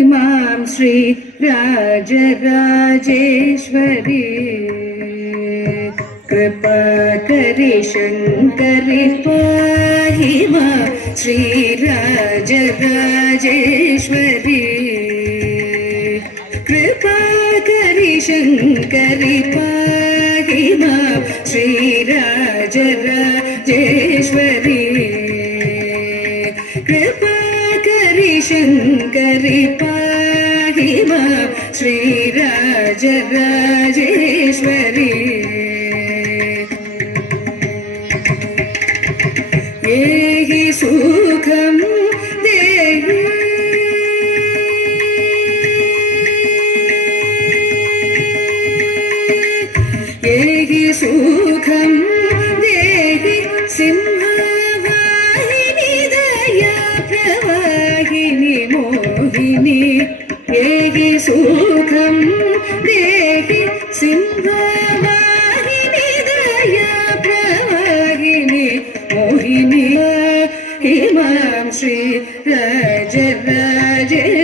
मां श्री राजराजेश्वरी कृपा करि शङ्करि पाहि मां श्री राजराजेश्वरी कृपा करि शङ्करि पाहि मां श्री राजराजेश्वरी कृपा करि शङ्करि पाहि मां श्री राजराजेश्वरी एहि सुखं देहि एहि सुखं देहि सिंहवाहिनी दया प्रवाहिनी मोहिनी एहि सुखं देहि सिंहवाहिनी दया प्रवाहिनी मोहिनी मां श्री राजराजेश्वरी